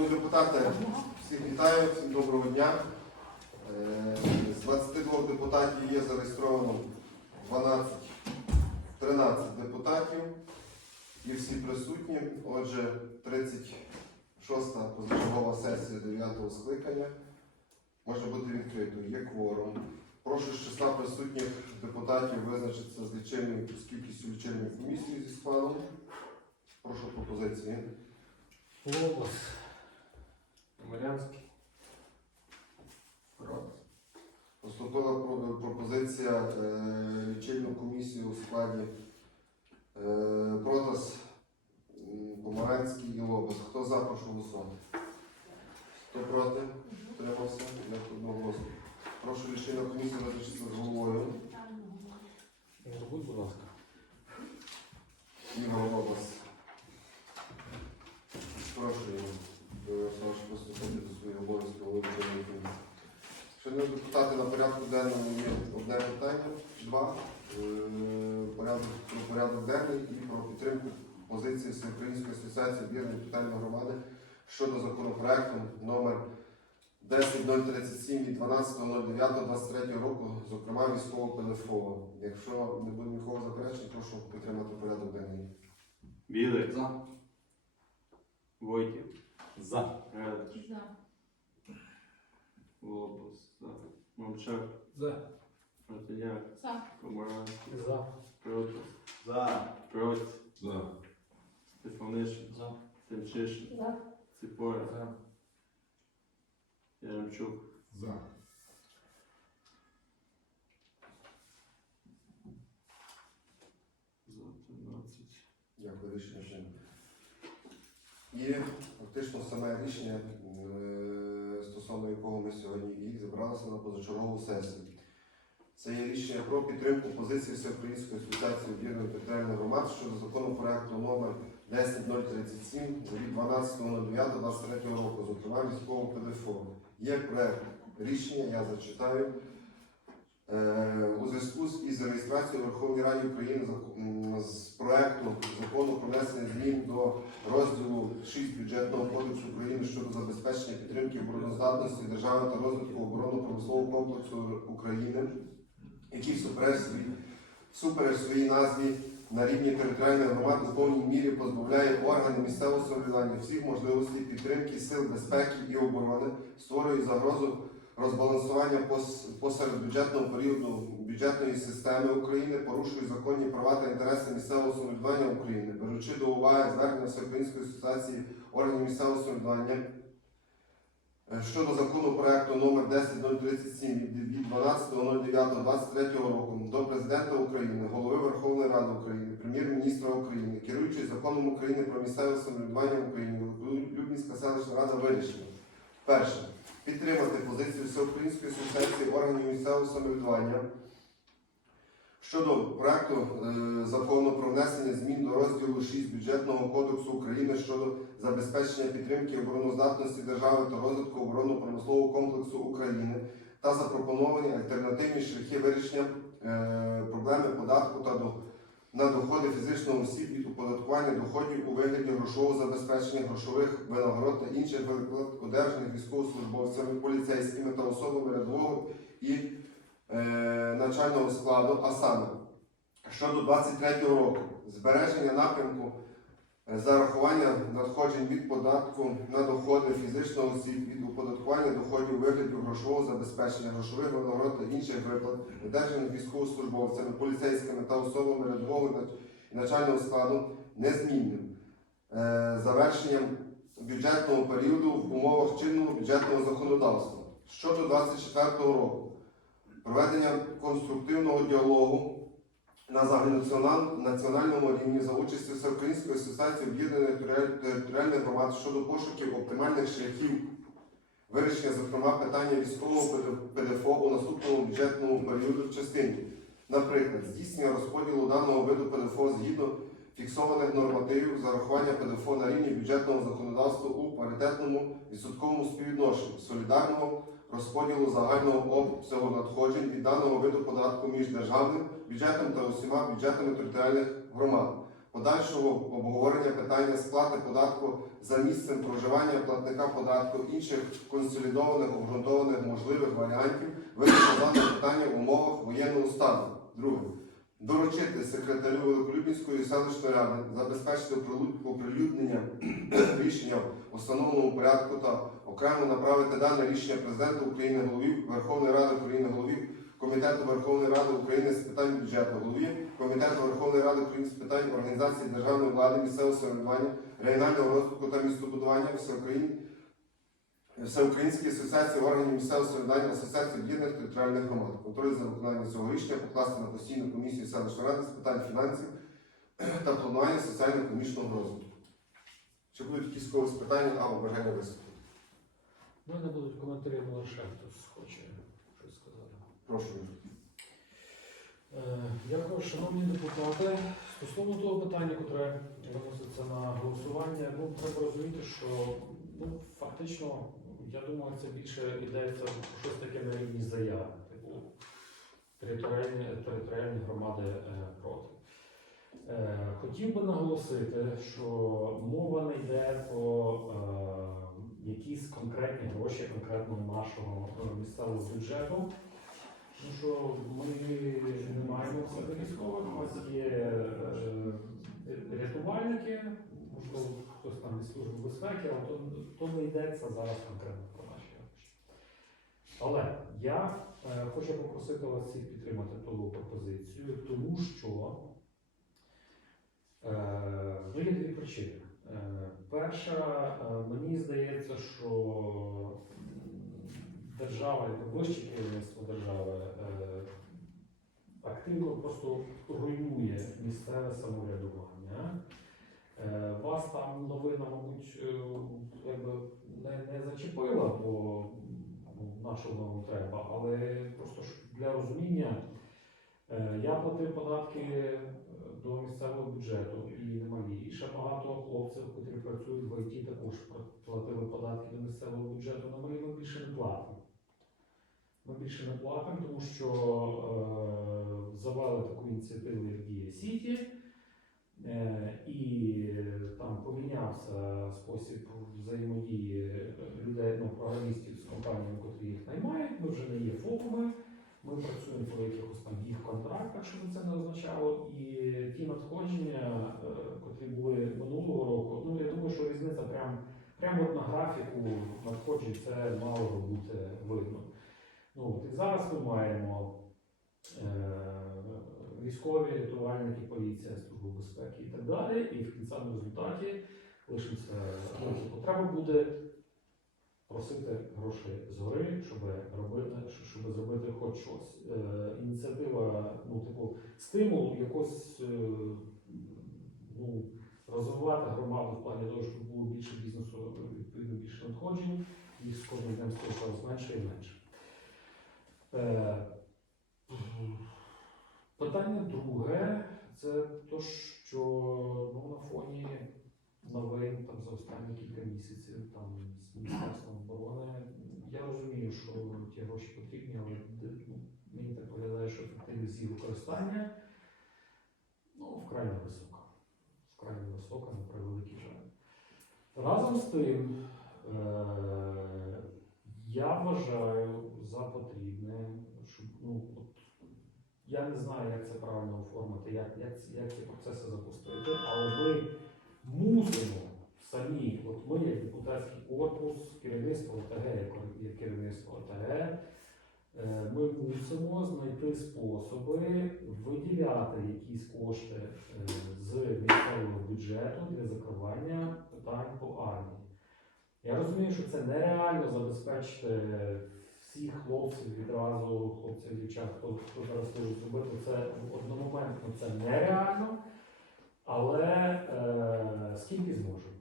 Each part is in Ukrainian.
Шановні депутати, всіх вітаю, всім доброго дня. Е, З 22 депутатів є зареєстровано 12, 13 депутатів і всі присутні. Отже, 36-та позачергова сесія 9-го скликання може бути відкритою. Є кворум. Прошу з числа присутніх депутатів визначитися з лічильною з кількістю лічильної комісії зі складом. Прошу пропозиції. Лобос. Рот. Поступила пропозиція е, лічильну комісію у складі е, Протас, м, Помаранський і Лобос. Хто за, прошу голосувати. Хто проти? Тримався? Як одноголосно. Прошу лічильну комісію визначитися з головою. Забудь, будь ласка. Ігор Лобос. Прошу його. Прошу приступити до своїх обов'язків голови лічильної комісії. Шановні депутати, на порядку денному є одне питання, два. Е, Порядок, про порядок денний і про підтримку позиції Всеукраїнської асоціації об'єднаних питань громади щодо законопроекту номер 10037 від 12.09.23 року, зокрема військового ПДФО. Якщо не буде нікого заперечень, прошу підтримати порядок денний. Білик, За. Войтів, За. За. Лобус, за. Мовчак, За. Матиняк, За. Комаранський, За. Протас, За. Проць, За. Стефанишин, За. Тимчишин, За. Ципора, За. Яремчук, За. за 13. Дякую, рішення. І фактично саме рішення, е, стосовно якого ми сьогодні їх зібралися на позачергову сесію. Це є рішення про підтримку позиції Всеукраїнської асоціації об'єднаних територіальних громад щодо законопроекту номер 10037 від 12.09.23 року, зокрема військового ПДФО. Є проект рішення, я зачитаю. Е, У зв'язку із реєстрацією в Верховній Раді України з проекту закону про внесення змін до розділу 6 бюджетного кодексу України щодо забезпечення підтримки обороноздатності держави та розвитку оборонно-промислового комплексу України, свої- всупереч своїй назві на рівні територіальної громади в повній мірі позбавляє органи місцевого самоврядування всіх можливостей підтримки сил безпеки і оборони, створює загрозу розбалансування пос- посередбюджетного періоду бюджетної системи України, порушує законні права та інтереси місцевого самоврядування України, беручи до уваги звернення Всеукраїнської асоціації органів місцевого самоврядування е, щодо закону проекту номер 10037 від від 12.09.23 року до Президента України, Голови Верховної Ради України, Прем'єр-міністра України, керуючий законом України про місцеве самоврядування в Україні, Любінська селищна рада вирішила. Перше підтримати позицію Всеукраїнської асоціації органів місцевого самоврядування щодо проекту е, закону про внесення змін до розділу 6 бюджетного кодексу України щодо забезпечення підтримки обороноздатності держави та розвитку оборонно-промислового комплексу України та запропоновані альтернативні шляхи вирішення е, проблеми податку та до на доходи фізичного осіб від оподаткування доходів у вигляді грошового забезпечення грошових винагород та інших виплат, одержаних військовослужбовцями, поліцейськими та особами рядового і е, начального складу, а саме щодо 23 року. Збереження напрямку е, зарахування надходжень від податку на доходи фізичного осіб від оподаткування доходів у вигляді грошового забезпечення грошових винагород та інших виплат, одержаних військовослужбовцями, поліцейськими та особами рядового і начального складу незмінним. Е, завершенням бюджетного періоду в умовах чинного бюджетного законодавства. Щодо 24 року, проведення конструктивного діалогу на загальнонаціональному рівні за участі Всеукраїнської асоціації об'єднаних територіаль- територіальних громад щодо пошуків оптимальних шляхів вирішення, зокрема, питання військового ПДФО у наступному бюджетному періоду в частині, наприклад, здійснення розподілу даного виду ПДФО згідно фіксованих нормативів зарахування ПДФО на рівні бюджетного законодавства у паритетному відсотковому співвідношенні, солідарного розподілу загального обсягу надходжень від даного виду податку між державним бюджетом та усіма бюджетами територіальних громад, подальшого обговорення питання сплати податку за місцем проживання платника податку інших консолідованих обґрунтованих можливих варіантів вирішення питання в умовах воєнного стану. Друге. Доручити секретарю Великолюбінської селищної ради забезпечити оприлюднення рішення в установленому порядку та окремо направити дане рішення президента України, голові Верховної Ради України, голові Комітету Верховної Ради України з питань бюджету, голові Комітету Верховної Ради України з питань організації державної влади, місцевого самоврядування, регіонального розвитку та містобудування Всеукраїн- Всеукраїнської асоціації органів місцевого самоврядування, Асоціації об'єднаних територіальних громад. Контроль за виконанням цього рішення покласти на постійну комісію селищної ради з питань фінансів та планування соціально-економічного розвитку. Чи будуть якісь когось питання або бажання виступити? У мене будуть коментарі, але ще хтось. Прошу. Е, Дякую, шановні депутати. Стосовно того питання, яке виноситься на голосування, ну треба розуміти, що ну фактично, я думаю, це більше йдеться про щось таке на рівні заяви, типу територіальні, територіальні громади е, проти. Е, Хотів би наголосити, що мова не йде про е, якісь конкретні гроші конкретно нашого е, місцевого бюджету. Ну що ми не маємо всіх військових, у нас є е, рятувальники, можливо, хтось там із служби безпеки, але то, то не йдеться зараз конкретно про наші гроші. Але я е, хочу попросити вас всіх підтримати ту пропозицію, тому що е, ну, є дві причини. Е, перша, е, мені здається, що держава, і вище керівництво держави е, активно просто руйнує місцеве самоврядування. Е, Вас там новина, мабуть, е, якби не, не зачепила, бо ну, нашу новину треба, але просто для розуміння я платив податки до місцевого бюджету і немалі. І ще багато хлопців, які працюють в ІТ, також платили податки до місцевого бюджету. Немалі ми більше не платимо. Ми більше не платимо, тому що е, завели таку ініціативу, як Дія Сіті, е, і там помінявся спосіб взаємодії людей, ну, програмістів з компаніями, які їх наймають. Ми вже не є ФОПами, ми працюємо по якихось там їх контрактах, що би це не означало. І ті надходження, е, котрі були минулого року, ну я думаю, що різниця прям, прямо на графіку надходжень це мало би бути видно. Ну, от і зараз ми маємо е, військові, рятувальники, поліція, служба безпеки і так далі. І в кінцевому результаті лишиться типу, буде просити грошей згори, щоб робити, щоб зробити хоч щось. Е, ініціатива, ну, типу, стимул якось е, ну, розвивати громаду в плані того, щоб було більше бізнесу, відповідно більше надходжень, їх з кожним днем стало менше і менше. Е, Питання друге, це то, що ну, на фоні новин там, за останні кілька місяців там, з Міністерством оборони. Я розумію, що ті гроші потрібні, але ну, мені так виглядає, що ефективність їх використання ну, вкрай невисока. Вкрай невисока, на превеликий жаль. Разом з тим, е- я вважаю за потрібне, щоб ну, от, я не знаю, як це правильно оформити, як, як, як ці процеси запустити, але ми мусимо самі, от ми як депутатський корпус, керівництво ОТГ, як керівництво ОТГ, е, ми мусимо знайти способи виділяти якісь кошти е, з місцевого бюджету для закривання питань по армії. Я розумію, що це нереально забезпечити всіх хлопців відразу, хлопців, дівчат, хто, хто зараз зробити це одномоментно, це нереально. Але е, скільки зможемо?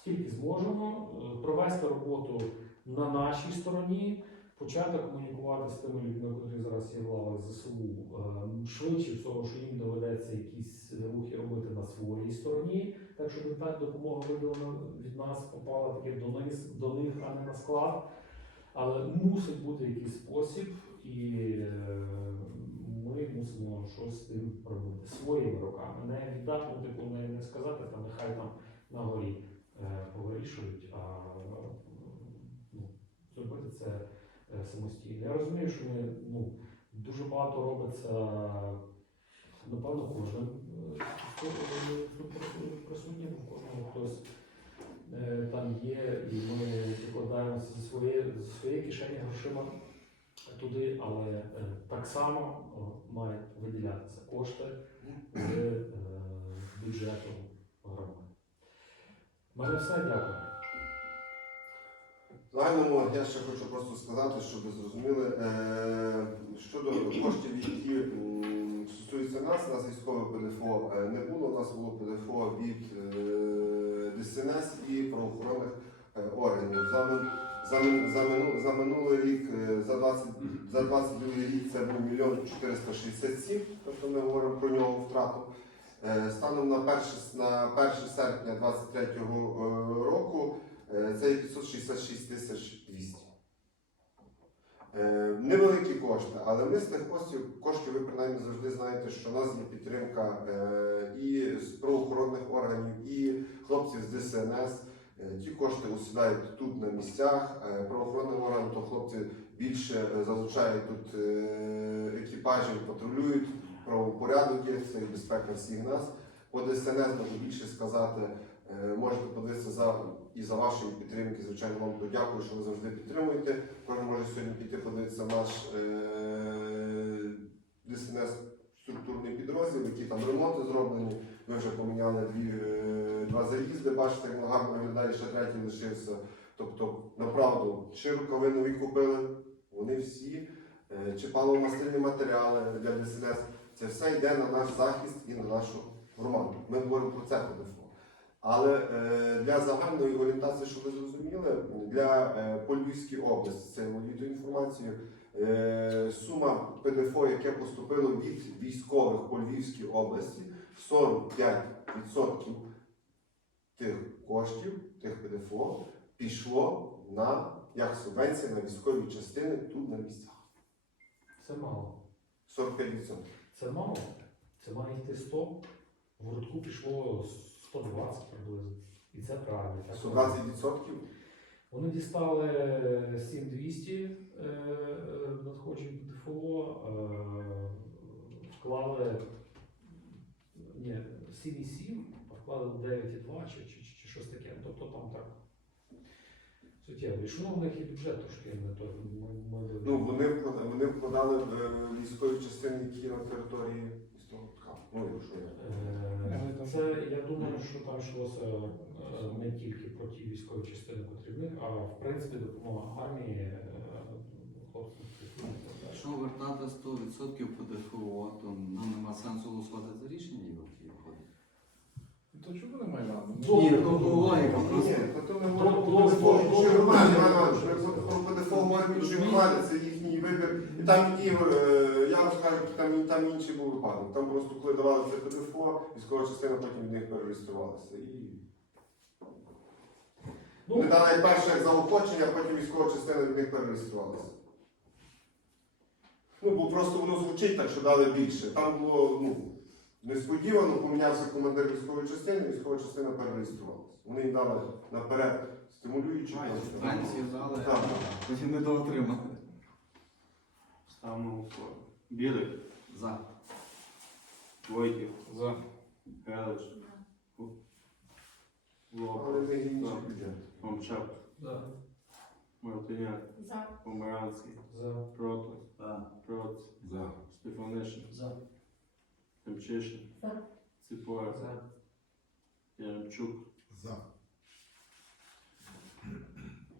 Скільки зможемо е, провести роботу на нашій стороні, почати комунікувати з тими людьми, які зараз є в лавах ЗСУ, е, швидше всього, що їм доведеться якісь рухи робити на своїй стороні, так щоб та допомога виділена від нас попала таки до них, до них, а не на склад. Але мусить бути якийсь спосіб, і е, ми мусимо щось з тим робити своїми руками. Не віддати, ну, типу, не, не сказати, там, нехай там на горі. е, повирішують, а ну, зробити це е, самостійно. Я розумію, що ми ну, дуже багато робиться, напевно, кожним е, хто, е, хто присутній, в кожному хтось е, там є, і ми викладаємося зі своєї, кишені грошима туди, але е, так само мають виділятися кошти з е, бюджету громади. У мене все, дякую. В загальному я ще хочу просто сказати, щоб ви зрозуміли, е, щодо коштів, які стосуються нас, у нас військове ПДФО не було, у нас було ПДФО від ДСНС і правоохоронних органів. За, за, за, за минулий рік, е, за 20, за 22 рік це був мільйон 467, тобто ми говоримо про нього втрату. Е, Станом на 1, на 1 серпня 2023 року Е, Це 566 тисяч 200. Е, Невеликі кошти, але ми з тих коштів, коштів ви принаймні завжди знаєте, що у нас є підтримка і з правоохоронних органів, і хлопців з ДСНС. Е, Ті кошти усідають тут на місцях. Е, Правоохоронним органам то хлопці більше е, залучають тут екіпажів, патрулюють, правопорядок є, це і безпека всіх нас. По ДСНС можу більше сказати. Можете подивитися за і за вашої підтримки. Звичайно, вам дякую, що ви завжди підтримуєте. Кожен може сьогодні піти подивитися наш ДСНС структурний підрозділ, які там ремонти зроблені. Ми вже поміняли дві, е, два заїзди. Бачите, як гарно виглядає, ще третій лишився. Тобто, направду, широко ви нові купили. Вони всі е, чи паливо-мастильні матеріали для ДСНС. Це все йде на наш захист і на нашу громаду. Ми говоримо про це ПДФО. Але е, для загальної орієнтації, щоб ви зрозуміли, для по Львівській області, це е, Е, сума ПДФО, яке поступило від військових по Львівській області, 45% тих коштів, тих ПДФО пішло на як субвенція на військові частини тут на місцях. Це мало. 45%. Це мало. Це має йти 100. В рудку пішло 120 приблизно. І це правильно. 17%? Вони дістали 7200 е, е, надходжень ПДФО, е, вклали ні, 7,7, а вклали 9,2 чи, чи, чи, щось таке. Тобто там так суттєво. І що в них і бюджет трошки не то. Ми, ми, Ну, вони, вклад- вони вкладали в військові частини, які на території міста Ну, якщо я. Що там йшлося е, не тільки про ті військові частини, котрі них, а в принципі допомога армії е, хлопцям. Якщо вертати 100% по ДФО, то нам нема сенсу голосувати за рішення і от виходить. То чому не Майдану? Ні, ну, ну, логіка Ні, просто. то то ми То- говоримо ПДФО, то- громади, Іван Інші вибір. І там Ігор, е, я розкажу, там, там інший був випадок. Там просто коли давали це ПДФО, військова частина потім від них перереєструвалася. І Ну, не дали перше як заохочення, а потім військова частина від них перереєструвалася. Ну, бо просто воно звучить так, що дали більше. Там було ну, несподівано, помінявся командир військової частини, військова частина перереєструвалася. Вони їм дали наперед стимулюючи. Пенсію дали, Так. потім не доотримали. Ставимо голосування. Білик, За. Войтів, За. Не інший бюджет. За, Мартиняк, За. Померанський, за, Проти, За. Проц, За. Стефанишин, за, Тимчишин, За. Ципора, за. Яремчук, За.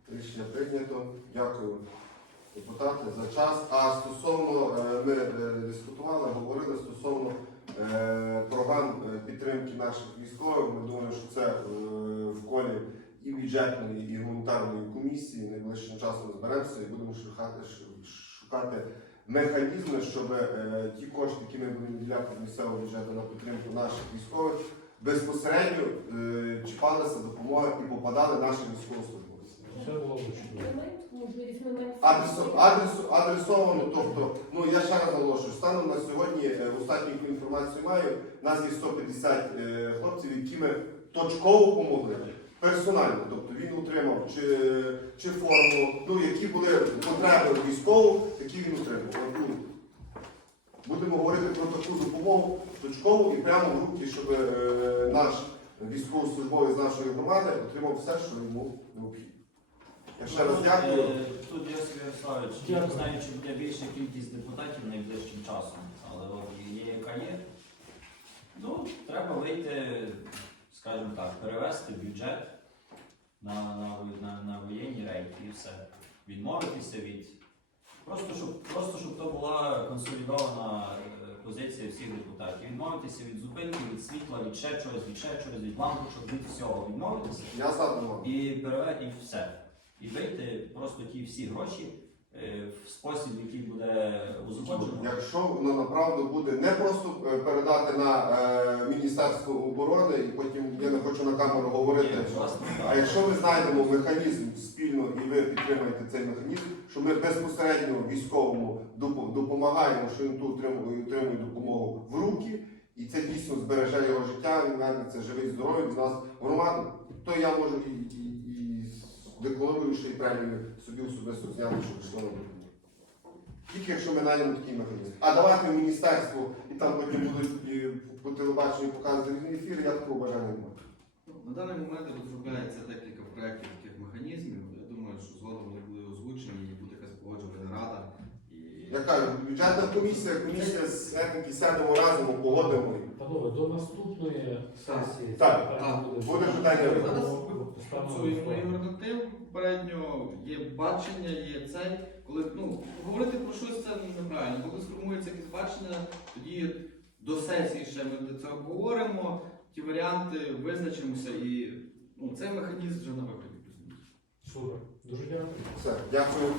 Рішення прийнято. Дякую, депутати, за час. А стосовно е, ми е, дискутували, говорили стосовно е, програм підтримки наших військових. Ми думаємо, що це в колі і бюджетної, і гуманітарної комісії. Найближчим часом зберемося і будемо шукати, шукати механізми, щоб ті кошти, які ми будемо виділяти з місцевого бюджету на підтримку наших військових, безпосередньо чіпалася допомога і попадали нашим військовослужбовцям. Адресо, адресу, адресовано, тобто, ну я ще раз наголошую, станом на сьогодні е, останню інформацію маю, у нас є 150 е, хлопців, які ми точково помогли. персонально. Тобто він отримав чи, чи форму, ну які були потреби військову, такі він отримав. От, ну, Будемо говорити про таку допомогу точкову і прямо в руки, щоб е, наш військовослужбовець з нашої громади отримав все, що йому необхідно. Я ще раз дякую. Е, Тут Йосиф Ярославович, я не знаю, чи буде більша кількість депутатів найближчим часом, але от є яка є. Ну, треба вийти, скажімо так, перевести бюджет на, на, на, на воєнні рейки і все. Відмовитися від. Просто щоб, просто щоб то була консолідована е, позиція всіх депутатів. Відмовитися від зупинки, від світла, від ще чогось, від ще чогось, від лампочок, від всього. Відмовитися Я і переве і все. І вийти просто ті всі гроші е, в спосіб, який буде узгоджено. Якщо воно направду буде не просто е, передати на е, Міністерство оборони, і потім я не хочу на камеру говорити. Ні, власне, А якщо ми знайдемо механізм спільно і ви підтримаєте цей механізм, що ми безпосередньо військовому допомагаємо, що він тут отримує, отримує допомогу в руки, і це дійсно збереже його життя, він вернеться живий, здоровий з нас громаду, то я можу і, й премію собі особисто зняти, що пішло на. Тільки якщо ми найдемо такий механізм. А давати в міністерство і там потім будуть по телебаченню показувати ефіри, я такого бажання не маю. На даний момент розробляється декілька проєктів таких механізмів. Я думаю, що згодом вони були озвучені і буде якась погоджувальна рада. Я кажу, бюджетна комісія, комісія з етики сядемо разом, погодимо. Панове, до наступної сесії Так, так. буде. Питання. Працюємо на і норматив попередньо, є бачення, є цей. Коли ну, говорити про щось це неправильно. Коли сформується якесь бачення, тоді до сесії ще ми до цього говоримо, ті варіанти визначимося і ну, цей механізм вже на виході. Супер. Дуже дякую. Все, дякую.